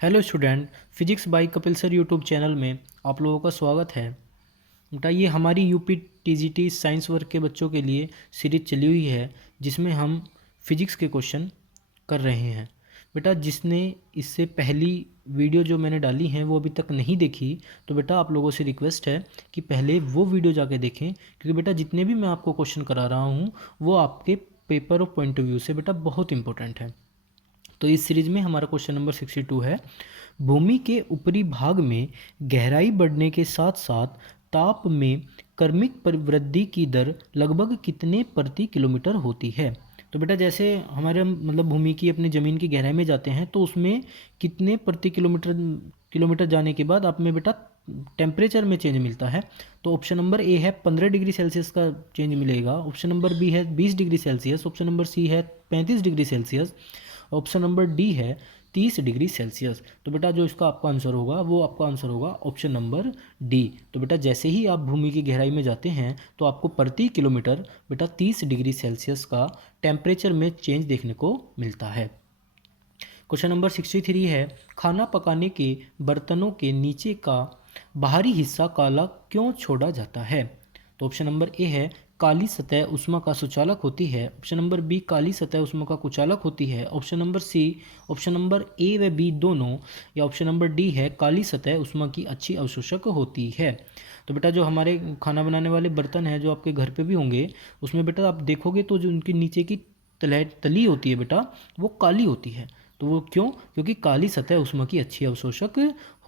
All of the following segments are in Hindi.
Hello student, physics bye Kapil sir YouTube channel में आप लोगों का स्वागत है। बेटा ये हमारी यूपी टीजीटी साइंस वर्ग के बच्चों के लिए सीरीज चली हुई है जिसमें हम फिजिक्स के क्वेश्चन कर रहे हैं। बेटा जिसने इससे पहली वीडियो जो मैंने डाली हैं वो अभी तक नहीं देखी तो बेटा आप लोगों से रिक्वेस्ट है कि पहले वो वीडियो जाके देखें, क्योंकि बेटा जितने भी मैं आपको क्वेश्चन करा रहा हूँ वो आपके पेपर और पॉइंट ऑफ व्यू से बेटा बहुत इंपॉर्टेंट है। तो इस सीरीज में हमारा क्वेश्चन नंबर 62 है, भूमि के ऊपरी भाग में गहराई बढ़ने के साथ साथ ताप में क्रमिक परिवृद्धि की दर लगभग कितने प्रति किलोमीटर होती है। तो बेटा जैसे हमारे मतलब भूमि की अपनी ज़मीन की गहराई में जाते हैं तो उसमें कितने प्रति किलोमीटर किलोमीटर जाने के बाद आप में बेटा टेम्परेचर में चेंज मिलता है। तो ऑप्शन नंबर ए है 15 डिग्री सेल्सियस का चेंज मिलेगा, ऑप्शन नंबर बी है 20 degree Celsius, option number C है 35 degree Celsius, option number D है 30 डिग्री सेल्सियस। तो बेटा जो इसका आपका आंसर होगा वो आपका आंसर होगा ऑप्शन नंबर डी। तो बेटा जैसे ही आप भूमि की गहराई में जाते हैं तो आपको प्रति किलोमीटर बेटा 30 डिग्री सेल्सियस का टेम्परेचर में चेंज देखने को मिलता है। क्वेश्चन नंबर 63 है, खाना पकाने के बर्तनों के नीचे का बाहरी हिस्सा काला क्यों छोड़ा जाता है। तो ऑप्शन नंबर ए है काली सतह उष्मा का सुचालक होती है, ऑप्शन नंबर बी काली सतह उष्मा का कुचालक होती है, option number C option number A व बी दोनों, या ऑप्शन नंबर डी है काली सतह उष्मा की अच्छी अवशोषक होती है। तो बेटा जो हमारे खाना बनाने वाले बर्तन हैं जो आपके घर पे भी होंगे उसमें बेटा आप देखोगे तो जो उनके नीचे की तली होती है बेटा वो काली होती है। तो वो क्यों? क्योंकि काली सतह उष्मा की अच्छी अवशोषक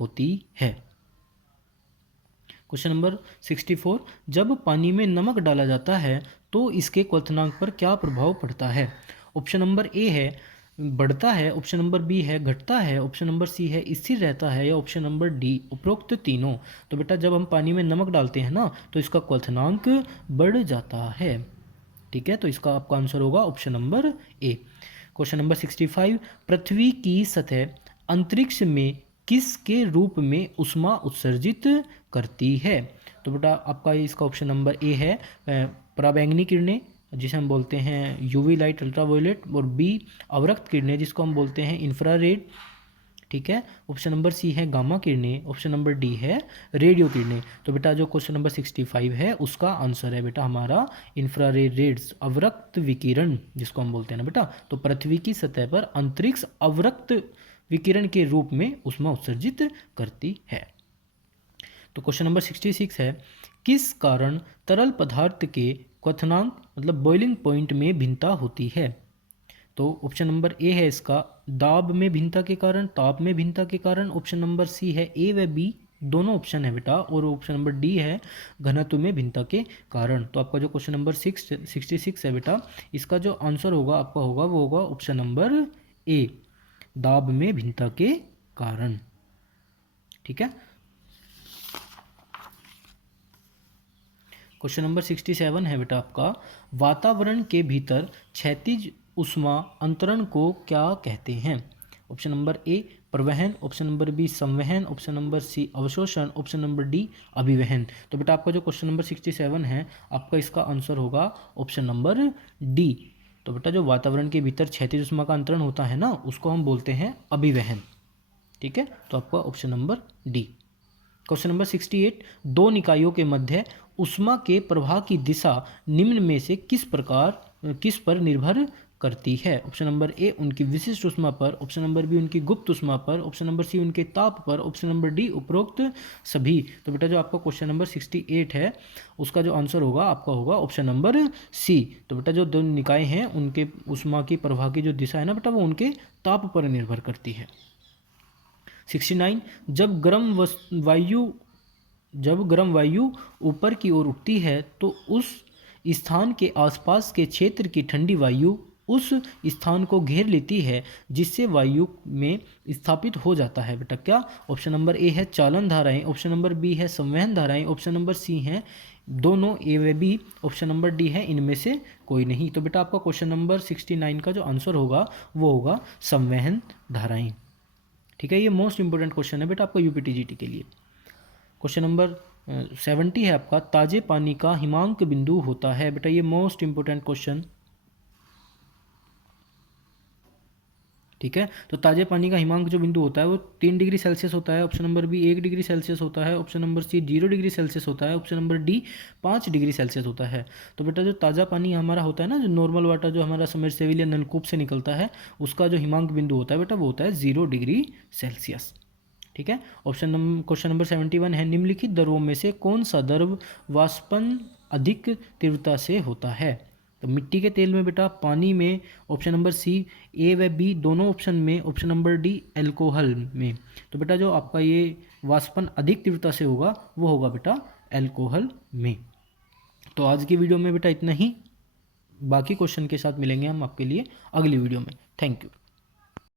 होती है। क्वेश्चन नंबर 64, जब पानी में नमक डाला जाता है तो इसके क्वथनांक पर क्या प्रभाव पड़ता है। ऑप्शन नंबर ए है बढ़ता है, ऑप्शन नंबर बी है घटता है, ऑप्शन नंबर सी है स्थिर रहता है, या ऑप्शन नंबर डी उपरोक्त तीनों। तो बेटा जब हम पानी में नमक डालते हैं ना तो इसका क्वथनांक बढ़ जाता है। ठीक है, तो इसका आपका आंसर होगा ऑप्शन नंबर ए। क्वेश्चन नंबर 65, पृथ्वी की सतह अंतरिक्ष में किसके रूप में ऊष्मा उत्सर्जित करती है। तो बेटा आपका इसका ऑप्शन नंबर ए है पराबैंगनी किरणें जिसे हम बोलते हैं यूवी लाइट अल्ट्रावायलेट, और बी अवरक्त किरणें जिसको हम बोलते हैं इंफ्रारेड। ठीक है, ऑप्शन नंबर सी है गामा किरणें, ऑप्शन नंबर डी है रेडियो किरणें। तो बेटा जो क्वेश्चन नंबर 65 है उसका आंसर है बेटा हमारा इंफ्रारेड रेड्स, अवरक्त विकिरण जिसको हम बोलते हैं ना बेटा। तो पृथ्वी की सतह पर अंतरिक्ष अवरक्त विकिरण के रूप में ऊष्मा उत्सर्जित करती है। तो क्वेश्चन नंबर 66 है, किस कारण तरल पदार्थ के क्वथनांक मतलब बॉइलिंग पॉइंट में भिन्नता होती है। तो ऑप्शन नंबर ए है इसका दाब में भिन्नता के कारण, ताप में भिन्नता के कारण, ऑप्शन नंबर सी है ए व बी दोनों ऑप्शन है बेटा, और ऑप्शन नंबर डी है घनत्व में भिन्नता के कारण। तो आपका जो क्वेश्चन नंबर 66 है बेटा इसका जो आंसर होगा आपका होगा वो होगा ऑप्शन नंबर ए दाब में भिन्नता के कारण। ठीक है, क्वेश्चन नंबर 67 है बेटा आपका, वातावरण के भीतर क्षैतिज ऊष्मा अंतरण को क्या कहते हैं। ऑप्शन नंबर ए प्रवहन, ऑप्शन नंबर बी संवहन, ऑप्शन नंबर सी अवशोषण, ऑप्शन नंबर डी अभिवहन। तो बेटा आपका जो क्वेश्चन नंबर 67 है आपका इसका आंसर होगा ऑप्शन नंबर डी। तो बेटा जो वातावरण के भीतर क्षैतिज ऊष्मा का अंतरण होता है ना उसको हम बोलते हैं अभिवहन। ठीक है, तो आपका option number D. Question number 68, दो निकायों के मध्य ऊष्मा के प्रवाह की दिशा निम्न में से किस पर निर्भर करती है। ऑप्शन नंबर ए उनकी विशिष्ट ऊष्मा पर, ऑप्शन नंबर बी उनकी गुप्त ऊष्मा पर, ऑप्शन नंबर सी उनके ताप पर, ऑप्शन नंबर डी उपरोक्त सभी। तो बेटा जो आपका क्वेश्चन नंबर 68 है उसका जो आंसर होगा आपका होगा ऑप्शन नंबर सी। तो बेटा जो दो निकाय हैं उनके ऊष्मा की प्रवाह की जो दिशा है ना बेटा वो उनके ताप पर निर्भर करती है। 69, जब गर्म वायु ऊपर की ओर उठती है तो उस स्थान के आसपास के क्षेत्र की ठंडी वायु उस स्थान को घेर लेती है जिससे वायु में स्थापित हो जाता है बेटा क्या। ऑप्शन नंबर ए है चालन धाराएं, ऑप्शन नंबर बी है संवहन धाराएं, ऑप्शन नंबर सी है दोनों ए व बी, ऑप्शन नंबर डी है इनमें से कोई नहीं। तो बेटा आपका क्वेश्चन नंबर 69 का जो आंसर होगा वो होगा संवहन धाराएं। ठीक है, ये मोस्ट इंपोर्टेंट क्वेश्चन है बेटा आपका यूपीटीजीटी के लिए। क्वेश्चन नंबर 70 है आपका, ताजे पानी का हिमांक बिंदु होता है बेटा, ये मोस्ट इंपोर्टेंट क्वेश्चन ठीक है। तो ताज़े पानी का हिमांक जो बिंदु होता है वो 3 डिग्री सेल्सियस होता है, option number B 1 degree Celsius होता है, option number C 0 degree Celsius होता है, option number D 5 degree Celsius होता है। तो बेटा जो ताज़ा पानी हमारा होता है ना, जो नॉर्मल वाटर जो हमारा सबमर्सिबल या नलकूप से निकलता है, उसका जो हिमांक बिंदु होता है बेटा वो होता है 0 डिग्री सेल्सियस। ठीक है। क्वेश्चन नंबर 71 है, निम्नलिखित द्रवों में से कौन सा द्रव वाष्पन अधिक तीव्रता से होता है? तो मिट्टी के तेल में बेटा, पानी में, ऑप्शन नंबर सी ए व बी दोनों ऑप्शन में, ऑप्शन नंबर डी एल्कोहल में। तो बेटा जो आपका ये वाष्पन अधिक तीव्रता से होगा वो होगा बेटा एल्कोहल में। तो आज की वीडियो में बेटा इतना ही, बाकी क्वेश्चन के साथ मिलेंगे हम आपके लिए अगली वीडियो में। Thank you.